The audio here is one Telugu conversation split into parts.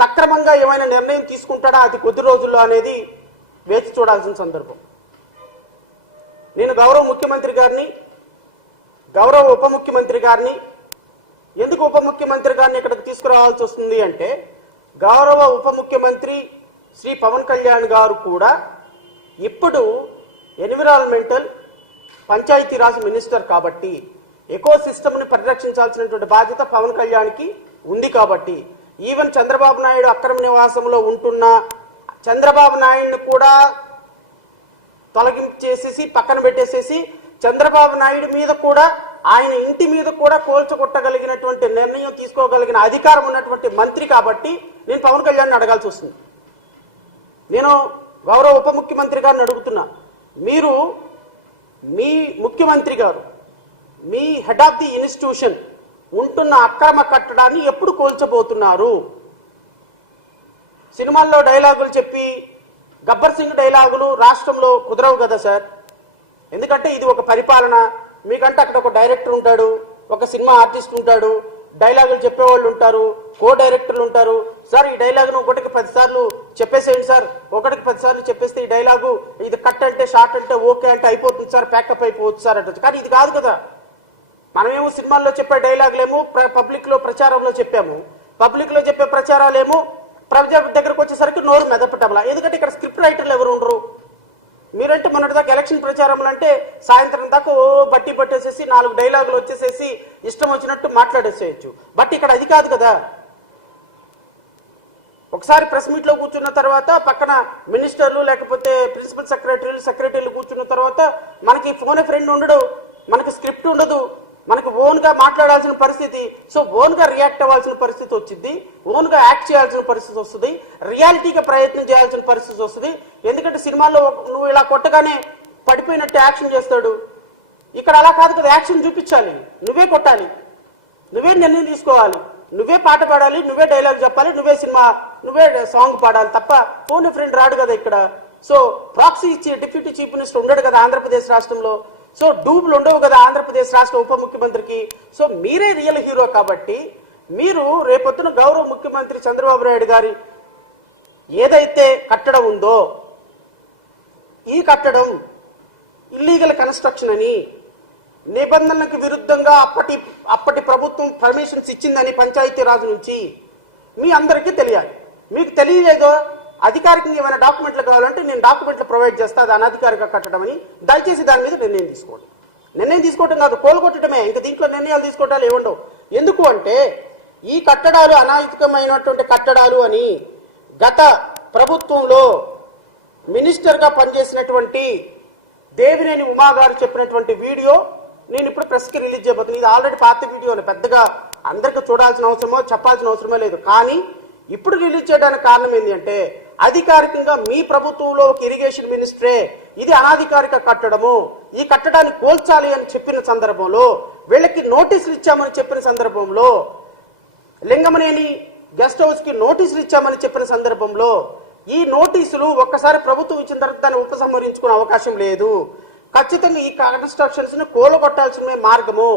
సక్రమంగా ఏమైనా నిర్ణయం తీసుకుంటాడా? అది కొద్ది రోజుల్లో అనేది వేచి చూడాల్సిన సందర్భం. నేను గౌరవ ముఖ్యమంత్రి గారిని గౌరవ ఉప ముఖ్యమంత్రి గారిని ఎందుకు ఉప ముఖ్యమంత్రి గారిని ఇక్కడికి తీసుకురావాల్సి వస్తుంది అంటే గౌరవ ఉప ముఖ్యమంత్రి శ్రీ పవన్ కళ్యాణ్ గారు కూడా ఇప్పుడు ఎన్విరాన్మెంటల్ పంచాయతీరాజ్ మినిస్టర్ కాబట్టి ఎకో సిస్టమ్ని పరిరక్షించాల్సినటువంటి బాధ్యత పవన్ కళ్యాణ్కి ఉంది కాబట్టి ఈవెన్ చంద్రబాబు నాయుడు అక్రమ నివాసంలో ఉంటున్న చంద్రబాబు నాయుడిని కూడా తొలగించేసేసి పక్కన పెట్టేసేసి చంద్రబాబు నాయుడు మీద కూడా ఆయన ఇంటి మీద కూడా కోల్చగొట్టగలిగినటువంటి నిర్ణయం తీసుకోగలిగిన అధికారం ఉన్నటువంటి మంత్రి కాబట్టి నేను పవన్ కళ్యాణ్ అడగాల్సి వస్తుంది. నేను గౌరవ ఉప ముఖ్యమంత్రి గారిని అడుగుతున్నా. మీరు మీ ముఖ్యమంత్రి గారు మీ హెడ్ ఆఫ్ ది ఇన్స్టిట్యూషన్ ఉంటున్న అక్రమ కట్టడాన్ని ఎప్పుడు కోల్చబోతున్నారు? సినిమాల్లో డైలాగులు చెప్పి గబ్బర్ సింగ్ డైలాగులు రాష్ట్రంలో కుదరవు కదా సార్? ఎందుకంటే ఇది ఒక పరిపాలన. మీకంటే అక్కడ ఒక డైరెక్టర్ ఉంటాడు ఒక సినిమా ఆర్టిస్ట్ ఉంటాడు డైలాగులు చెప్పేవాళ్ళు ఉంటారు కో డైరెక్టర్లు ఉంటారు. సార్ ఈ డైలాగును ఒకటికి పదిసార్లు చెప్పేసేయండి సార్. ఒకటికి పదిసార్లు చెప్పేస్తే ఈ డైలాగు ఇది కట్ అంటే షార్ట్ అంటే ఓకే అంటే అయిపోతుంది సార్ ప్యాకప్ అయిపోవచ్చు సార్ అంటే కానీ ఇది కాదు కదా. మనమేమో సినిమాల్లో చెప్పే డైలాగులేమో పబ్లిక్లో ప్రచారంలో చెప్పాము. పబ్లిక్లో చెప్పే ప్రచారాలేమో ప్రజా దగ్గరకు వచ్చేసరికి నోరు మెదపటంలా. ఎందుకంటే ఇక్కడ స్క్రిప్ట్ రైటర్లు ఎవరు ఉండరు? మీరంటే మొన్నటిదాకా ఎలక్షన్ ప్రచారంలో అంటే సాయంత్రం దాకా ఓ బట్టి పట్టేసేసి నాలుగు డైలాగులు వచ్చేసేసి ఇష్టం వచ్చినట్టు మాట్లాడేసేయచ్చు. బట్ ఇక్కడ అది కాదు కదా. ఒకసారి ప్రెస్ మీట్లో కూర్చున్న తర్వాత పక్కన మినిస్టర్లు లేకపోతే ప్రిన్సిపల్ సెక్రటరీలు సెక్రటరీలు కూర్చున్న తర్వాత మనకి ఫోన్ ఫ్రెండ్ ఉండడు. మనకి స్క్రిప్ట్ ఉండదు. మనకి ఓన్గా మాట్లాడాల్సిన పరిస్థితి సో ఓన్గా రియాక్ట్ అవ్వాల్సిన పరిస్థితి వచ్చింది ఓన్గా యాక్ట్ చేయాల్సిన పరిస్థితి వస్తుంది రియాలిటీగా ప్రయత్నం చేయాల్సిన పరిస్థితి వస్తుంది. ఎందుకంటే సినిమాల్లో నువ్వు ఇలా కొట్టగానే పడిపోయినట్టు యాక్షన్ చేస్తాడు. ఇక్కడ అలా కాదు కదా యాక్షన్ చూపించాలి. నువ్వే కొట్టాలి. నువ్వే నిర్ణయం తీసుకోవాలి. నువ్వే పాట పాడాలి నువ్వే డైలాగ్ చెప్పాలి నువ్వే సినిమా నువ్వే సాంగ్ పాడాలి తప్ప ఫోన్ ఫ్రెండ్ రాడు కదా ఇక్కడ. సో ప్రాక్సీ ఇచ్చి డిప్యూటీ చీఫ్ మినిస్టర్ ఉండడు కదా ఆంధ్రప్రదేశ్ రాష్ట్రంలో. సో డూబులు ఉండవు కదా ఆంధ్రప్రదేశ్ రాష్ట్ర ఉప ముఖ్యమంత్రికి. సో మీరే రియల్ హీరో కాబట్టి మీరు రేపొద్దున గౌరవ ముఖ్యమంత్రి చంద్రబాబు నాయుడు గారి ఏదైతే కట్టడం ఉందో ఈ కట్టడం ఇల్లీగల్ కన్స్ట్రక్షన్ అని నిబంధనలకు విరుద్ధంగా అప్పటి అప్పటి ప్రభుత్వం పర్మిషన్స్ ఇచ్చిందని పంచాయతీ రాజు నుంచి మీ అందరికీ తెలియాలి. మీకు తెలియలేదో అధికారికంగా ఏమైనా డాక్యుమెంట్లు కావాలంటే నేను డాక్యుమెంట్లు ప్రొవైడ్ చేస్తా అది అనధికారిక కట్టడం అని దయచేసి దాని మీద నిర్ణయం తీసుకోండి. నిర్ణయం తీసుకోవటం కాదు కోలుకొట్టడమే ఇంకా దీంట్లో నిర్ణయాలు తీసుకోవటాలు ఏముండవు ఎందుకు అంటే ఈ కట్టడాలు అనాయుతికమైనటువంటి కట్టడాలు అని గత ప్రభుత్వంలో మినిస్టర్గా పనిచేసినటువంటి దేవినేని ఉమా గారు చెప్పినటువంటి వీడియో నేను ఇప్పుడు ప్రెస్కి రిలీజ్ చేయబోతున్నాను ఇది ఆల్రెడీ పాత వీడియోని పెద్దగా అందరికీ చూడాల్సిన అవసరమో చెప్పాల్సిన అవసరమే లేదు. కానీ ఇప్పుడు రిలీజ్ చేయడానికి కారణం ఏంటి అంటే అధికారికంగా మీ ప్రభుత్వంలో ఒక ఇరిగేషన్ మినిస్టరే ఇది అనాధికారిక కట్టడము. ఈ కట్టడాన్ని కోల్చాలి అని చెప్పిన సందర్భంలో వీళ్ళకి నోటీసులు ఇచ్చామని చెప్పిన సందర్భంలో లింగమనేని గెస్ట్ హౌస్కి నోటీసులు ఇచ్చామని చెప్పిన సందర్భంలో ఈ నోటీసులు ఒక్కసారి ప్రభుత్వం ఇచ్చిన తర్వాత దాన్ని ఉపసంహరించుకునే అవకాశం లేదు. ఖచ్చితంగా ఈ కన్స్ట్రక్షన్స్ని కూలగొట్టాల్సిన మార్గము.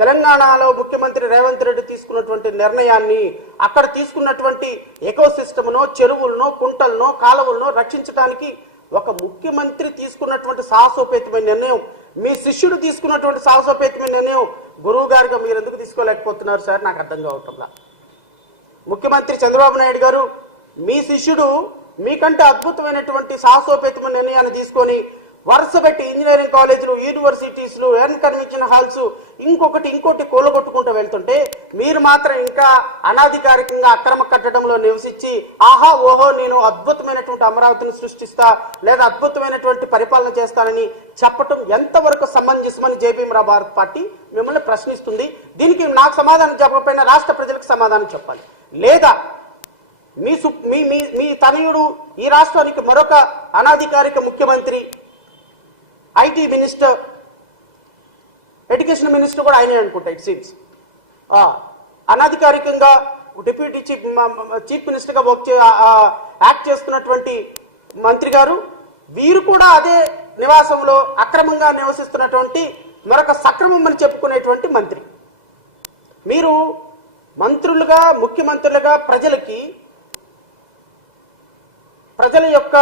తెలంగాణలో ముఖ్యమంత్రి రేవంత్ రెడ్డి తీసుకున్నటువంటి నిర్ణయాన్ని అక్కడ తీసుకున్నటువంటి ఎకోసిస్టమ్నో చెరువులను కుంటలను కాలువలను రక్షించడానికి ఒక ముఖ్యమంత్రి తీసుకున్నటువంటి సాహసోపేతమైన నిర్ణయం మీ శిష్యుడు తీసుకున్నటువంటి సాహసోపేతమైన నిర్ణయం గురువు గారిగా మీరు ఎందుకు తీసుకోలేకపోతున్నారు సార్? నాకు అర్థం కావటంలా. ముఖ్యమంత్రి చంద్రబాబు నాయుడు గారు మీ శిష్యుడు మీకంటే అద్భుతమైనటువంటి సాహసోపేతమైన నిర్ణయాన్ని తీసుకొని వరుస పెట్టి ఇంజనీరింగ్ కాలేజీలు యూనివర్సిటీస్లు ఎర్న్ కన్వెన్షన్ హాల్స్ ఇంకొకటి ఇంకోటి కూలగొట్టుకుంటూ వెళ్తుంటే మీరు మాత్రం ఇంకా అనాధికారికంగా అక్రమ కట్టడంలో నివసించి ఆహా ఓహో నేను అద్భుతమైనటువంటి అమరావతిని సృష్టిస్తా లేదా అద్భుతమైనటువంటి పరిపాలన చేస్తానని చెప్పటం ఎంతవరకు సమంజసమని జేబీఎంరావు భారత్ పార్టీ మిమ్మల్ని ప్రశ్నిస్తుంది. దీనికి నాకు సమాధానం చెప్పకపోయినా రాష్ట్ర ప్రజలకు సమాధానం చెప్పాలి. లేదా మీ సు- మీ మీ మీ తనయుడు ఈ రాష్ట్రానికి మరొక అనాధికారిక ముఖ్యమంత్రి ఐటీ మినిస్టర్ ఎడ్యుకేషన్ మినిస్టర్ కూడా ఆయనే అనుకుంటా ఇట్ సీమ్స్ అనధికారికంగా డిప్యూటీ చీఫ్ చీఫ్ మినిస్టర్గా వర్క్ యాక్ట్ చేస్తున్నటువంటి మంత్రి గారు వీరు కూడా అదే నివాసంలో అక్రమంగా నివసిస్తున్నటువంటి మరొక సక్రమం అని చెప్పుకునేటువంటి మంత్రి. మీరు మంత్రులుగా ముఖ్యమంత్రులుగా ప్రజలకి ప్రజల యొక్క